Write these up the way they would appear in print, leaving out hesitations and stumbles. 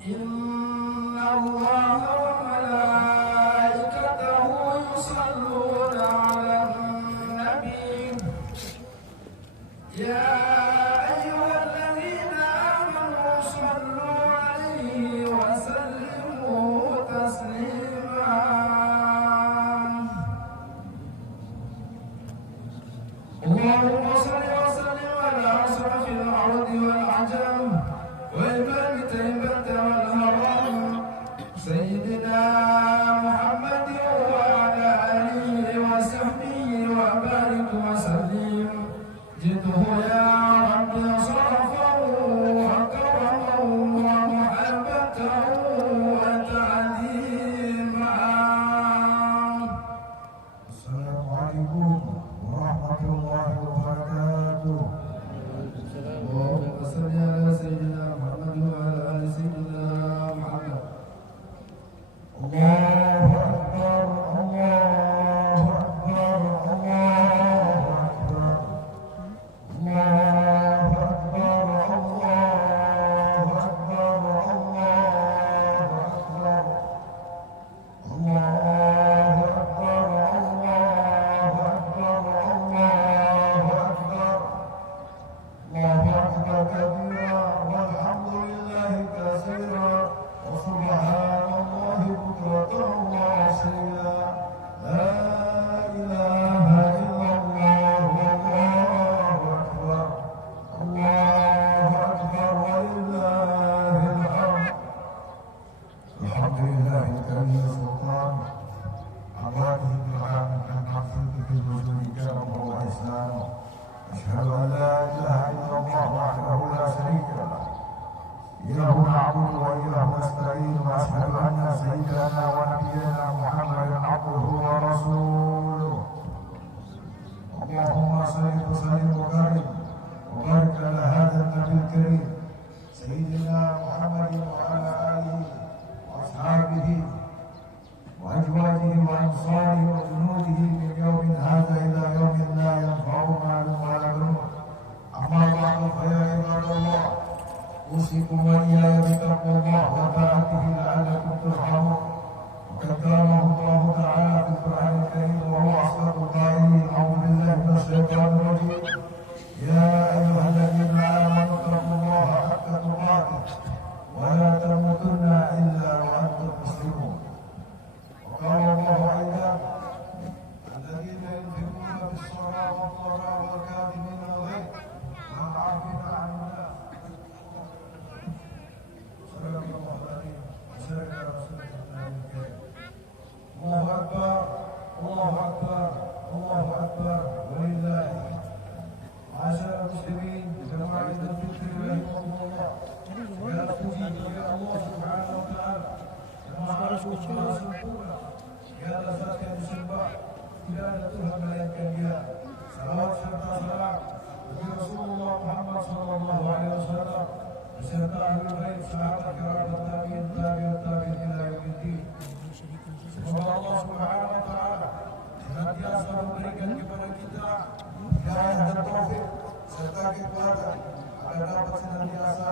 إن الله وملائكته يصلون على النبي يا أيها الذين آمنوا صلوا عليه وسلموا تسليما اللهم صل وسلم على أشرف العرب والعجم وإمام تيمة والهرم سيدنا محمد وعلى آله وصحبه وبارك وسلم جده يا رب صرفه وكرمه ومحبته وتعظيما. السلام عليكم ورحمة الله وبركاته. اللهم صل على سيدنا محمد وعلى آل سيدنا محمد. الله أكبر الله أكبر الله أكبر الله أكبر الله أكبر الله أكبر الله أكبر الله أكبر الله أكبر الله أكبر كبيرا والحمد لله كثيرا وسبحان الله بكرة وأصيلا لا إله إلا الله والله أكبر الله أكبر ولله الحمد. الحمد لله الكريم السلطان عباده بالعام كان حفظه في الوجود كرم وإحسان. أشهد أن لا إله إلا الله وحده لا شريك له إله نعبد وإله نستعين. وأشهد أن سيدنا ونبينا محمدا عبده ورسوله. اللهم صل وسلم وبارك على هذا النبي الكريم سيدنا محمد وعلى آله وأصحابه وأزواجه وأنصاره وجنوده من يوم هذا إلى يوم لا ينفع مال ولا بنون. أما بعد فيا عباد الله أوصيكم وإياي بتقوى الله وطاعته لعلكم ترحمون. وقد كرمه الله تعالى في القرآن الكريم وهو أصدق القائلين. أعوذ بالله من الشيطان الرجيم. يا أيها الذين آمنوا اتقوا الله حق تقاته ولا تموتن إلا وأنتم مسلمون. وقال الله أيضا الذين ينفقون في السراء والضراء والكاظمين الغيظ والعافين عن الناس. صدق الله العظيم وصدق رسوله الكريم. الله أكبر الله أكبر الله أكبر ولله. معاشر المسلمين جماعة الفطر رحمهم الله ولا تجي إلى الله سبحانه وتعالى جماعة الكبرى يا لذات disembah tidak ada Tuhan melainkan Dia. Salawat serta salam bagi Rasulullah Muhammad sallallahu alaihi wasallam beserta ahli bait sahabat kerabat tabi'in ila yaumiddin. Semoga Allah Subhanahu wa taala senantiasa memberikan kepada kita hidayah dan taufik serta kekuatan agar dapat senantiasa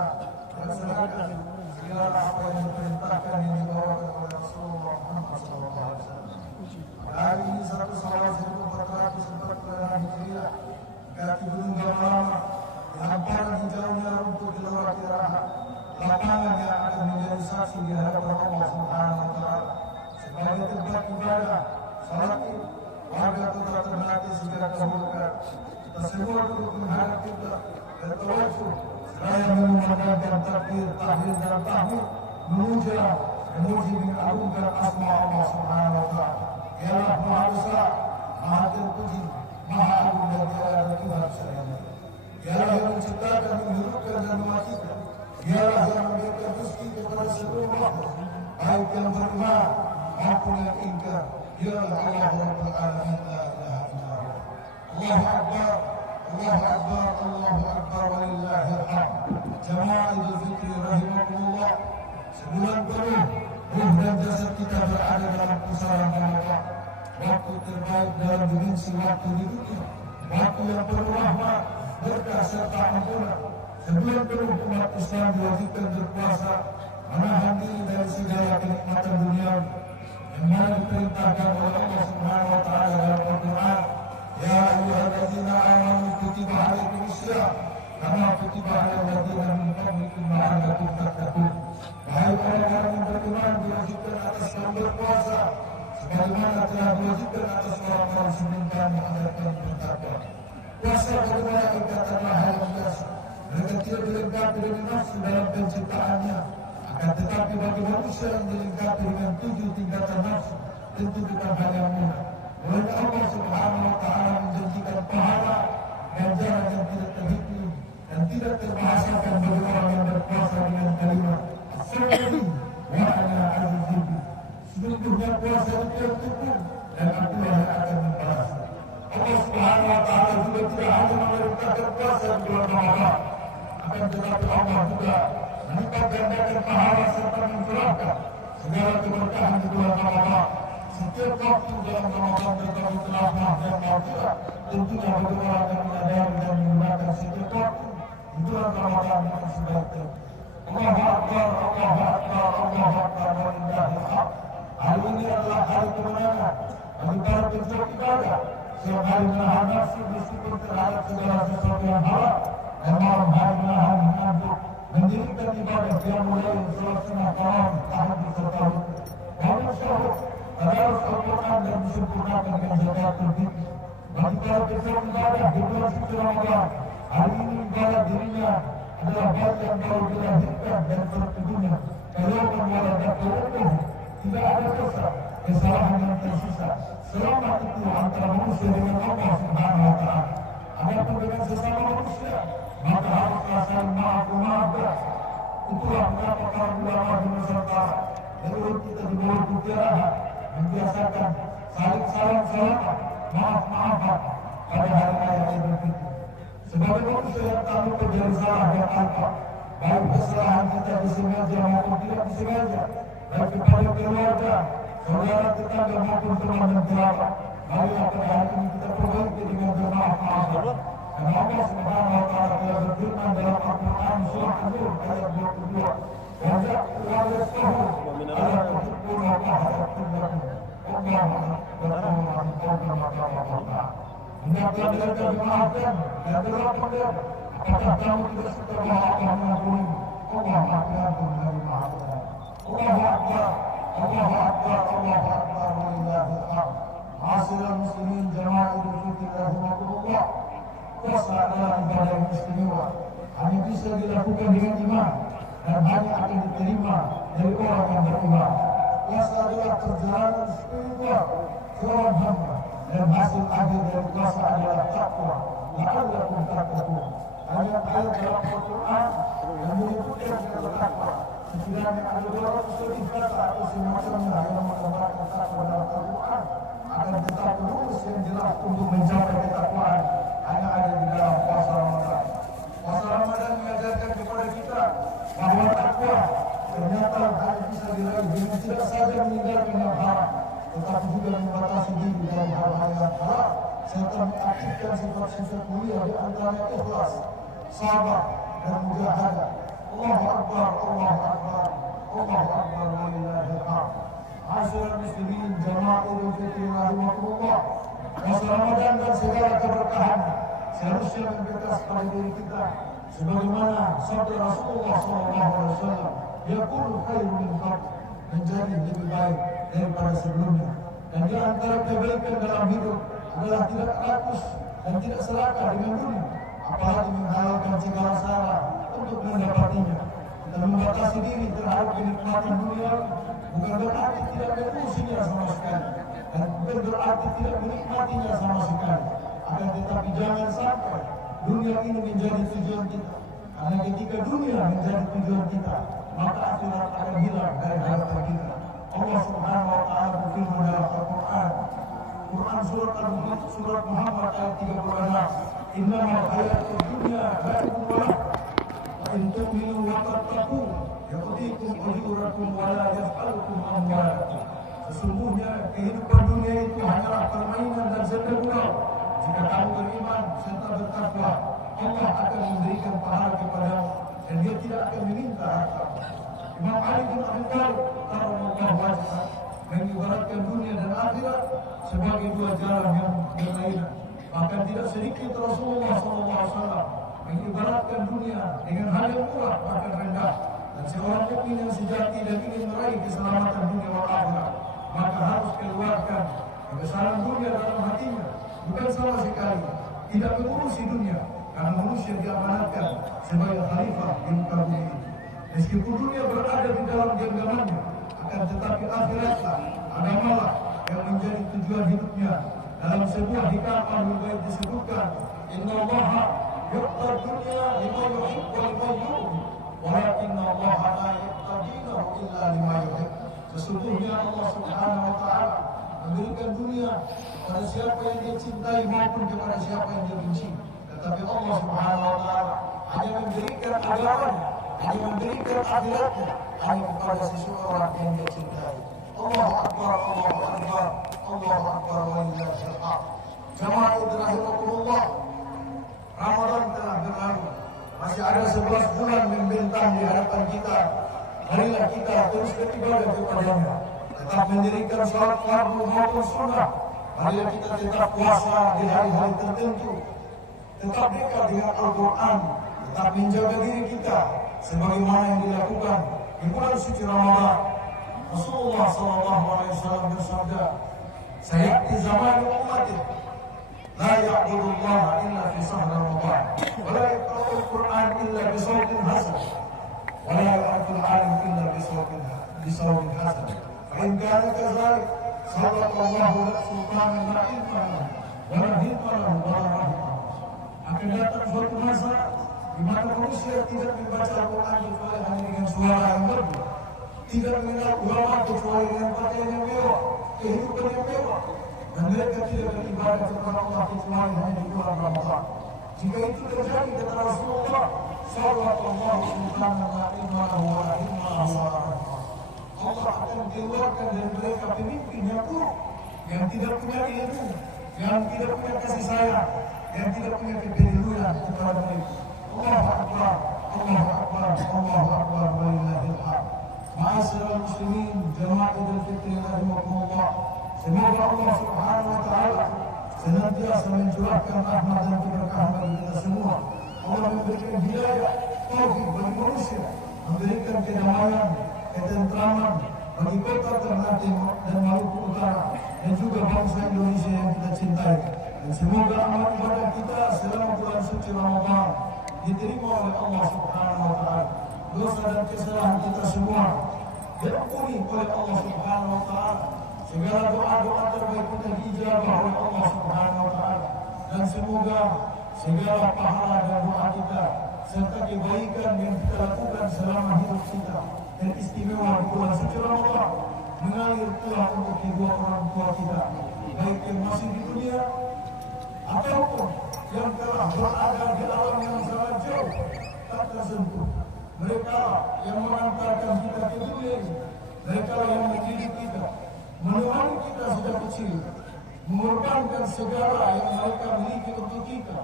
melaksanakan segala apa yang diperintahkan yang dibawakan oleh Rasulullah Muhammad sallallahu alaihi wasallam. Hari ini 1444 Hijriah kaki gunung Gamalama yang hamparan hijaunya rumput di luar istirahat, lapangan yang akan menjadi saksi di hadapan Allah Subhanahu wa taala sebagai tempat ibadah, salat Id, warga kota Ternate segera kabulkan. Kita semua turut menghadap kiblat dan tawasul seraya mengumandangkan takbir, tahlil dan tahmid, memuji mengagungkan asma Allah Subhanahu wa taala. Ialah Maha Besar, Maha Terpuji, Maha Agung dan tiada ada Tuhan selain Dia. Dialah yang menciptakan, menghidupkan dan mematikan. Dialah yang memberikan rezeki kepada seluruh makhluk, baik yang beriman maupun yang ingkar. Dialah Allah Rabbul Alamin, la ilaha illallah. Allahu Akbar, Allahu Akbar, Allahu Akbar, walillahil hamd. Jamaah Idul Fitri rahimakumullah. Sebulan penuh ruh dan jasad kita berada dalam pusaran Ramadan. Waktu terbaik dalam dimensi waktu di dunia. Waktu yang penuh rahmat, berkah serta ampunan. Sebulan penuh umat Islam diwajibkan berpuasa menahan diri dari segala kenikmatan dunia yang mana diperintahkan oleh Allah Subhanahu wa taala dalam Al-Qur'an. Ya ayyuhalladzina amanu kutiba alaikumusiyam kama kutiba alal ladzina min qablikum la'allakum tattaqun. Wahai orang-orang yang beriman, diwajibkan atas kamu berpuasa sebagaimana telah diwajibkan atas orang-orang sebelum kamu agar kamu bertakwa. Puasa bagaimana ikatan hal yang biasa. Mereka tidak dilengkapi dengan nafsu dalam penciptaannya. Akan tetapi bagi manusia yang dilengkapi dengan 7 tingkatan nafsu, tentu bukan hal yang mudah. Oleh Allah Subhanahu wa taala menjanjikan pahala ganjaran yang tidak terhitung dan tidak terbahasakan bagi orang yang berpuasa dengan kalimat as-sabri wa ana azizun. Sesungguhnya puasa itu yang cukup dan akulah yang akan membalas. Allah Subhanahu wa taala juga tidak hanya memerintahkan puasa di bulan Ramadan, akan tetapi Allah juga melipat gandakan pahala serta mencurahkan segala keberkahan di bulan Ramadan. Setiap waktu dalam Ramadan terdapat rahmat dan maghfirah. Tentunya bagi orang yang menyadari dan menggunakan setiap waktu di bulan Ramadan dengan sebaik-baiknya. Allahu Akbar, Allahu Akbar, Allahu Akbar, walillahil hamd. Hari ini adalah hari kemenangan bagi para pejuang ibadah. Siang hari menahan nafsu meskipun terhadap segala sesuatu yang halal, dan malam hari menahan nafsu mendirikan ibadah yang mulai sholat sunnah tarawih, tahajud serta witir. Bangun syahud, tadarus Al-Quran dan disempurnakan dengan zakatul fitr. Bagi para pejuang ibadah di bulan suci Ramadan, hari ini ibadah dirinya adalah bayi yang baru dilahirkan dan tertubuhnya. Kalau mewaladah keluarga, tidak ada dosa, kesalahan yang tersisa. Selama itu antara manusia dengan Allah Subhanahu wa taala. Adapun dengan sesama manusia, maka haruslah saling maaf-maafkan. Itulah mengapa para ulama di Nusantara dan urut kita di Bulu Putiaraha membiasakan saling salam-salaman, maaf-maafan pada hari raya Idul Fitri. Sebagai manusia yang tak lupa dari salah dan apa, baik kesalahan kita disengaja maupun tidak disengaja, baik kepada keluarga, saudara, tetangga maupun teman dan kerabat, marilah pada hari ini kita perbaiki dengan bermaaf-maafan. Karena Allah Subhanahu wa taala telah berfirman dalam Al-Qur'an surah An-Nur ayat 22, "Waja'u wa yasfahu ala tuhibbuna Allah yaqullahu hendaklah mereka dimaafkan dan berlaku dia. Apakah kamu tidak suka bahwa Allah mengampuni? Allah mengampuni dari maafkan. Allahu Akbar, Allahu Akbar, Allahu Akbar, walillahil hamd. Ma'asyiral muslimin jamaah Idul Fitri rahimakumullah. Puasa adalah ibadah yang istimewa. Hanya bisa dilakukan dengan iman dan hanya akan diterima dari orang yang beriman. Puasa adalah perjalanan spiritual seorang hamba dan hasil akhir dari puasa adalah takwa. La'allakum tattaqun. Ayat-ayat dalam Al-Quran yang menyebutkan kata takwa. Sekiranya ada 200 lebih kata atau semacamnya yang menggambarkan takwa dalam Al-Quran, akan tetapi rumus yang jelas untuk mencapai ketakwaan hanya ada di dalam puasa Ramadan. Puasa Ramadan mengajarkan kepada kita bahwa takwa ternyata hanya bisa diraih dengan tidak saja meninggalkan yang haram, tetapi juga membatasi diri dari hal-hal yang haram serta mengaktifkan sifat-sifat mulia di antaranya ikhlas, sabar, dan mujahadah. Allahu Akbar, Allahu Akbar, Allahu Akbar, walillahil hamd. Ma'asyiral muslimin jamaah Idul Fitri rahimakumullah. Puasa Ramadan dan segala keberkahan seharusnya membekas pada diri kita sebagaimana sabda Rasulullah SAW, yaqulu khairu min qabl, menjadi lebih baik daripada sebelumnya. Dan di antara kebaikan dalam hidup adalah tidak rakus dan tidak serakah dengan dunia, apalagi menghalalkan segala salah untuk mendapatinya. Dan membatasi diri terhadap kenikmatan dunia bukan berarti tidak mengurusinya sama sekali, dan bukan berarti tidak menikmatinya sama sekali. Akan tetapi jangan sampai dunia ini menjadi tujuan kita, karena ketika dunia menjadi tujuan kita, maka akhirat akan hilang dari hadapan kita. Allah Subhanahu wa taala berfirman dalam Al-Quran, Quran surat Muhammad ayat 36, "Innamal hayatud dunya la'ibun wa lahu, wa in tu'minu wa tattaqu yu'tikum ujurakum wa la yas'alukum amwalakum." Sesungguhnya kehidupan dunia itu hanyalah permainan dan senda gurau. Jika kamu beriman serta bertakwa, Allah akan memberikan pahala kepadamu dan Dia tidak akan meminta harta. Imam Ali bin Abi Thalib radhiyallahu anhu mengibaratkan dunia dan akhirat sebagai dua jalan yang berbeda. Bahkan tidak sedikit Rasulullah SAW mengibaratkan dunia dengan hal yang murah bahkan rendah. Dan seorang mukmin yang sejati dan ingin meraih keselamatan dunia dan akhirat, maka harus keluarkan kebesaran dunia dalam hatinya. Bukan sama sekali tidak mengurusi dunia, karena manusia diamanatkan sebagai khalifah di muka bumi ini. Meskipun dunia berada di dalam genggamannya, akan tetapi akhiratlah, agamalah yang menjadi tujuan hidupnya. Dalam sebuah hikam Ahlul Bait disebutkan, Innallaha yu'ta dunya liman yuhibbu wa liman yu'min, walakinna Allaha la yu'tadinahu illa liman yuhibbu. Sesungguhnya Allah Subhanahu wa taala memberikan dunia kepada siapa yang dia cintai maupun kepada siapa yang dia benci. Tetapi Allah Subhanahu wa taala hanya memberikan agamanya, hanya memberikan akhiratnya hanya kepada seseorang yang dia cintai. Allahu Akbar, Allahu Akbar, Allahu Akbar wa lillahil hamd. Jamaah rahimakumullah, Ramadan telah berlalu. Masih ada 11 bulan membentang di hadapan kita. Marilah kita terus beribadah kepadanya, tetap mendirikan salat fardu maupun sunnah. Marilah kita tetap puasa di hari-hari tertentu, tetap dekat dengan Al-Quran, tetap menjaga diri kita sebagaimana yang dilakukan di bulan suci Ramadan. Rasulullah SAW bersabda, "Sayati zaman ummati la ya'budullaha illa fi shahr Ramadan, wa la yaqra'ul Qur'an illa bi sawtin hasan, wa la ya'riful alim illa bi sawtin hasan. Fa in kana kadzalik, sallallahu sultanan la ilma lahu, wa la hikma lahu, wa la rahmah." Akan datang suatu masa di mana manusia tidak membaca Al-Quran kecuali hanya dengan suara yang merdu, tidak mengenal ulama kecuali dengan pakaian yang mewah, kehidupan yang mewah, dan mereka tidak beribadah kepada Allah kecuali hanya di bulan Ramadan. Jika itu terjadi, kata Rasulullah, sallallahu sultanan la ilma lahu wa la hikma lahu wa la rahmah, Allah akan keluarkan dari mereka pemimpin yang buruk, yang tidak punya ilmu, yang tidak punya kasih sayang, yang tidak punya kepedulian kepada mereka. Allahu Akbar, Allahu Akbar, Allahu Akbar, walillahil hamd. Ma'asyiral muslimin, jamaah Idul Fitri rahimakumullah. Semoga Allah Subhanahu wa taala senantiasa mencurahkan rahmat dan keberkahan bagi kita semua. Allah memberikan hidayah, taufik bagi manusia, memberikan kedamaian, ketentraman bagi kota Ternate dan Maluku Utara, dan juga bangsa Indonesia yang kita cintai. Dan semoga amal ibadah kita selama bulan suci Ramadan diterima oleh Allah Subhanahu wa taala. Dosa dan kesalahan kita semua diampuni oleh Allah Subhanahu wa taala. Segala doa-doa terbaik kita diijabah oleh Allah Subhanahu wa taala. Dan semoga segala pahala dan doa kita serta kebaikan yang kita lakukan selama hidup kita dan istimewa di bulan suci Ramadan mengalir pula untuk kedua orang tua kita, baik yang masih di dunia ataupun yang telah berada di alam yang sangat jauh tak tersentuh. Mereka yang mengantarkan kita ke dunia ini, mereka yang mendidik kita, menemani kita sejak kecil, mengorbankan segala yang mereka miliki untuk kita,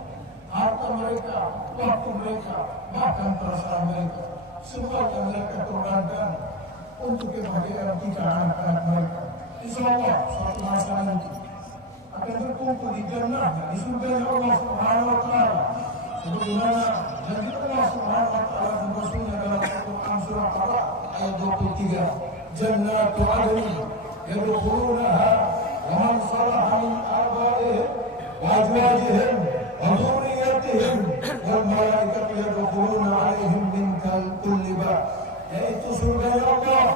harta mereka, waktu mereka, bahkan perasaan mereka, semua yang mereka korbankan untuk kebahagiaan kita anak-anak mereka. Insyaallah suatu masa nanti akan berkumpul di jannah, di surga Allah Subhanahu wa taala, sebagaimana janji Allah Subhanahu wa taala dan Rasulnya dalam Al-Quran surah Al-A'raf ayat 23, jannatu 'adnin yadkhulunaha wa man salaha min abaihim wa azwajihim wa dhurriyyatihim wal malaikatu yadkhuluna 'alaihim min kulli bab, yaitu surga Allah.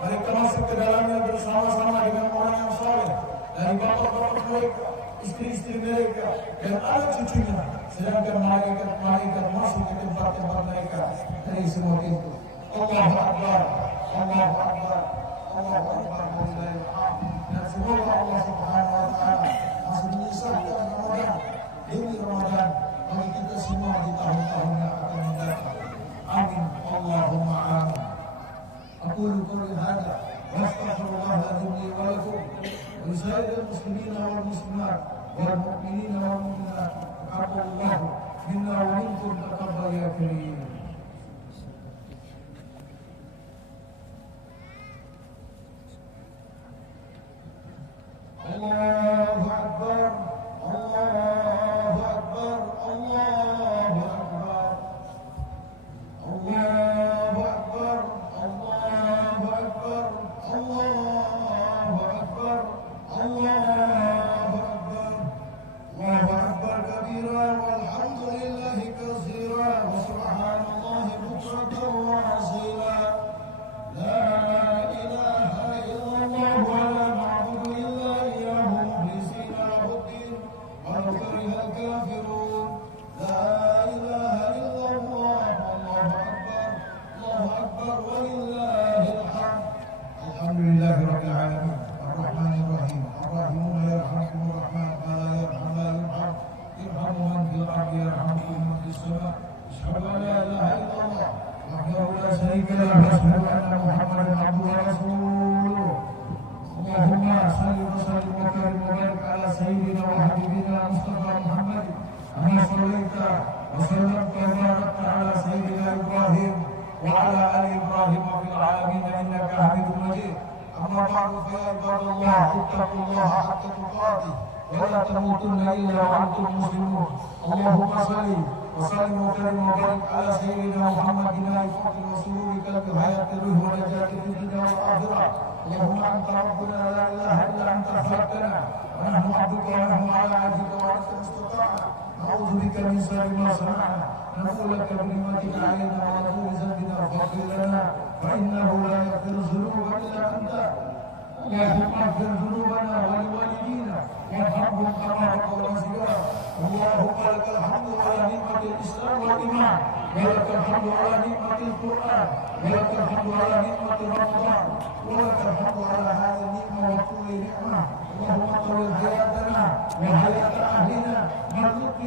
Mereka masuk ke dalamnya bersama-sama dengan orang yang saleh, dari bapak-bapak mereka, istri-istri mereka, dan anak cucunya. Sedangkan malaikat-malaikat masuk ke tempat-tempat mereka dari semua pintu. Allahu Akbar, Allahu Akbar, Allahu Akbar, walillahil hamd. Dan semoga Allah Subhanahu wa taala masih menyisahkan Ramadan demi Ramadan bagi kita semua di tahun-tahun yang akan mendatang. Amin, Allahumma amin. أقول قولي هذا وأستغفر الله لي ولكم ولسائر المسلمين والمسلمات والمؤمنين والمؤمنات. تقبل الله منا ومنكم، تقبل يا كريم. وحده لا شريك له واشهد ان محمدا عبده ورسوله اللهم صل وسلم وكرم وبارك على سيدنا وحبيبنا مصطفى محمد كما صليت وسلمت وباركت على سيدنا ابراهيم وعلى ال ابراهيم في العالمين انك حميد مجيد. اما بعد فيا عباد الله اتقوا الله حق تقاته ولا تموتن الا وانتم مسلمون. اللهم صل وسلم وكرم وبارك على سيدنا محمد نبي فضل وسرورك الحياه الروح ونجاه في الدنيا والاخره. اللهم انت ربنا لا اله الا انت خلقتنا ونحن عبدك ونحن على عهدك وعهدك ما استطعنا. نعوذ بك من شر ما صنعنا. نقول لك بنعمتك علينا ونعوذ بذنبنا فاغفر لنا فانه لا يغفر الذنوب الا انت. اللهم اغفر ذنوبنا ولوالدينا وارحمهم كما ربونا صغارا. اللهم لك الحمد على نعمة الإسلام والإيمان ولك الحمد على نعمة القرآن ولك الحمد على نعمة رمضان ولك الحمد على هذه النعمة وكل نعمة. اللهم طول حياتنا وحياة أهلنا بالرزق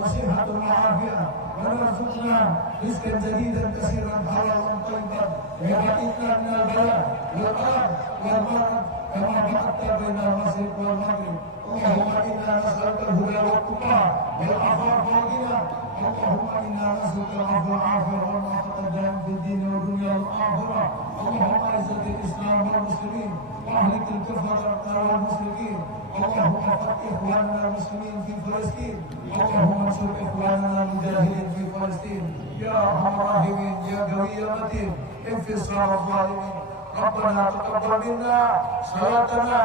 وصحة وعافية وارزقنا رزقا جديدا كثيرا حلالا طيبا وبعدنا من البلاء والقرب والمرض كما بعدت بين المشرق والمغرب. اللهم انا نسالك الهدى والتقى والعفاف والغنى. اللهم انا نسالك العفو والعافيه والمعافاه الدائم في الدين والدنيا والاخره. اللهم اعز الاسلام والمسلمين واهلك الكفره والمشركين. اللهم فك اخواننا المسلمين في فلسطين. اللهم انصر اخواننا المجاهدين في فلسطين يا ارحم الراحمين يا قوي يا متين. انفص صار الظالمين. ربنا تقبل منا صلاتنا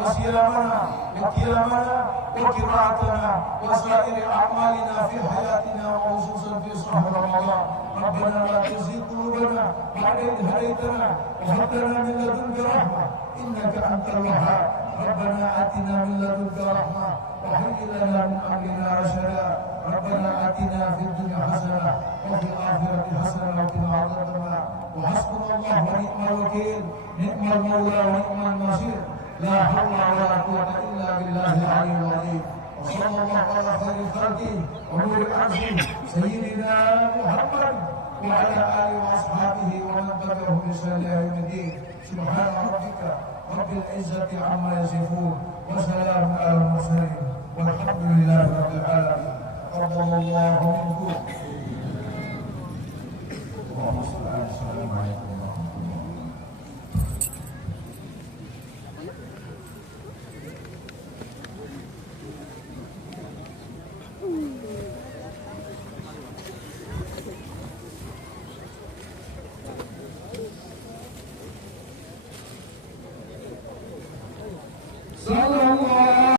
وصيامنا وقيامنا وقراءتنا وسائر اعمالنا في حياتنا وخصوصا في شهر رمضان. ربنا لا تزغ قلوبنا بعد إذ هديتنا وهب لنا من لدنك رحمه انك انت الوهاب. ربنا اتنا من لدنك رحمه وهيئ لنا من امرنا رشدا. ربنا اتنا في الدنيا حسنه وفي الاخره حسنه وقنا عذاب النار. وحسبنا الله ونعم الوكيل. نعم المولى ونعم النصير. لا حول ولا قوة إلا بالله العلي العظيم. وصلى الله على خير خلقه ونور عرشه سيدنا محمد وعلى آله وأصحابه ومن تبعهم بإحسان إلى يوم الدين. سبحان ربك رب العزة عما يصفون وسلام على المرسلين والحمد لله رب العالمين. تقبل الله منكم